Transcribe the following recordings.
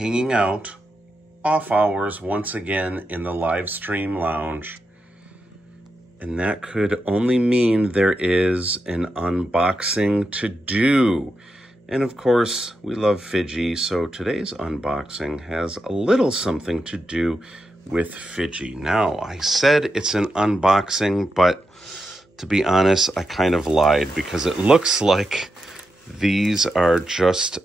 hanging out off hours once again in the live stream lounge. And that could only mean there is an unboxing to do. And of course, we love FIDGI, so today's unboxing has a little something to do with FIDGI. Now, I said it's an unboxing, but to be honest, I kind of lied because it looks like these are just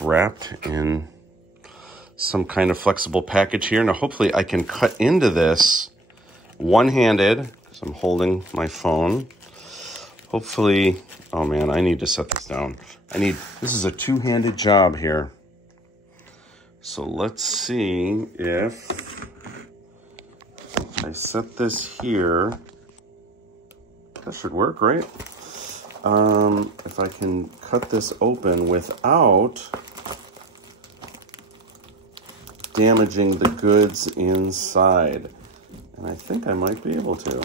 wrapped in some kind of flexible package here. Now, hopefully I can cut into this one-handed because I'm holding my phone. Hopefully, oh man, I need to set this down. This is a two-handed job here. So let's see if I set this here. That should work, right? If I can cut this open without damaging the goods inside. And I think I might be able to.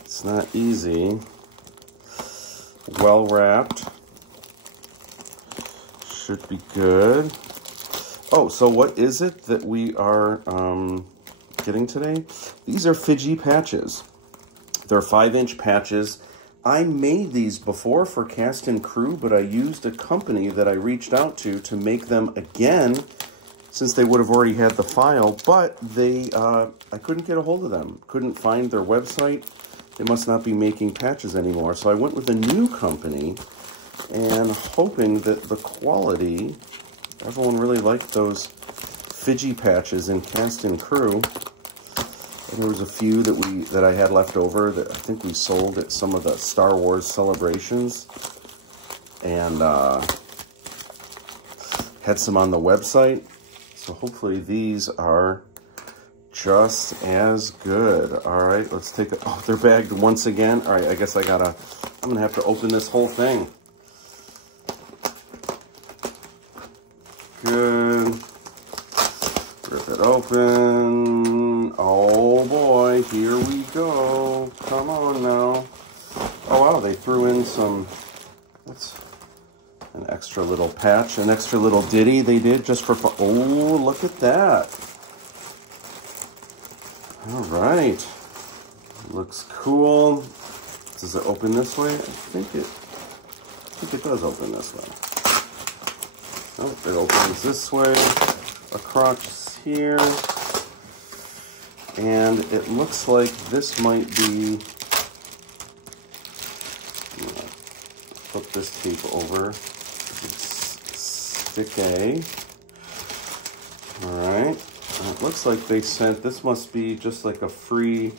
It's not easy. Well wrapped. Should be good. Oh, so what is it that we are getting today? These are FIDGI patches. They're 5-inch patches. I made these before for Cast and Crew, but I used a company that I reached out to make them again, since they would have already had the file, but I couldn't get a hold of them. Couldn't find their website. They must not be making patches anymore. So I went with a new company and hoping that the quality, everyone really liked those FIDGI patches in Cast and Crew. And there was a few that I had left over that I think we sold at some of the Star Wars celebrations. And had some on the website. So hopefully these are just as good. All right, let's take it. Oh, they're bagged once again. All right, I guess I'm gonna have to open this whole thing. Good. Rip it open. Oh boy, here we go. Come on now. Oh wow, they threw in some, that's an extra little patch, an extra little ditty they did just for fun. Oh, look at that. All right. Looks cool. Does it open this way? I think it does open this way. Oh, it opens this way, across here. And it looks like this might be, flip this tape over. It's sticky. All right. And it looks like they sent, this must be just like a freebie.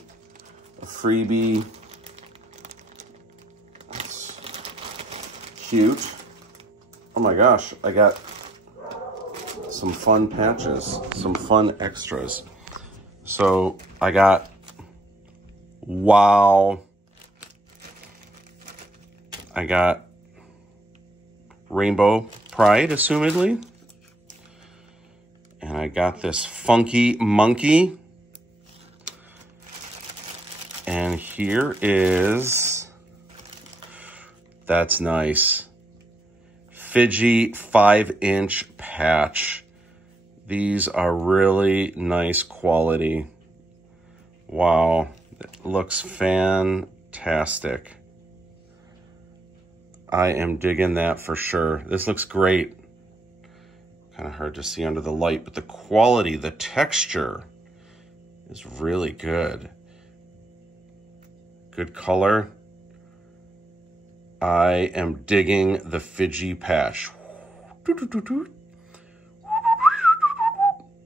That's cute. Oh my gosh, I got some fun patches, some fun extras. So I got, wow, I got Rainbow Pride, assumedly. And I got this Funky Monkey. And here is, that's nice, FIDGI 5-inch patch. These are really nice quality. Wow, it looks fantastic. I am digging that for sure. This looks great. Kind of hard to see under the light, but the quality, the texture is really good. Good color. I am digging the FIDGI patch.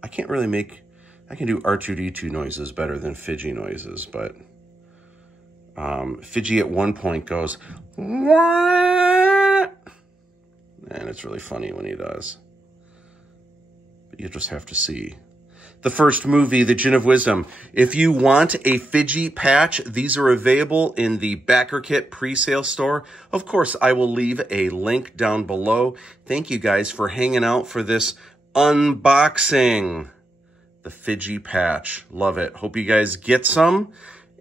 I can't really make, I can do R2-D2 noises better than FIDGI noises, but FIDGI at one point goes, and it's really funny when he does. But you just have to see. The first movie, The Gin of Wisdom. If you want a FIDGI patch, these are available in the Backer Kit pre-sale store. Of course, I will leave a link down below. Thank you guys for hanging out for this unboxing. The FIDGI patch. Love it. Hope you guys get some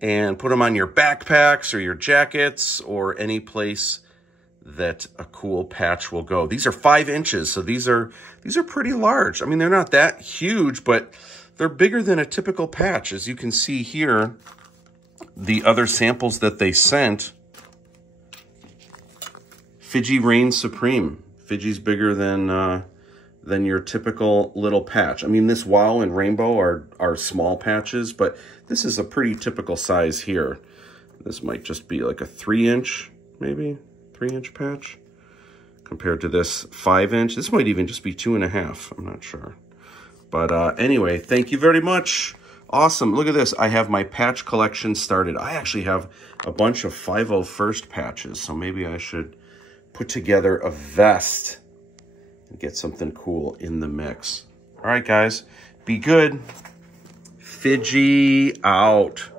and put them on your backpacks or your jackets or any place that a cool patch will go. These are 5 inches, so these are pretty large. I mean, they're not that huge, but they're bigger than a typical patch. As you can see here, the other samples that they sent, FIDGI reigns supreme. FIDGI's bigger than your typical little patch. I mean, this WOW and Rainbow are small patches, but this is a pretty typical size here. This might just be like a 3-inch, maybe 3-inch patch compared to this 5-inch. This might even just be 2.5. I'm not sure. But anyway, thank you very much. Awesome. Look at this. I have my patch collection started. I actually have a bunch of 501st patches, so maybe I should put together a vest and get something cool in the mix. All right, guys, be good. FIDGI out.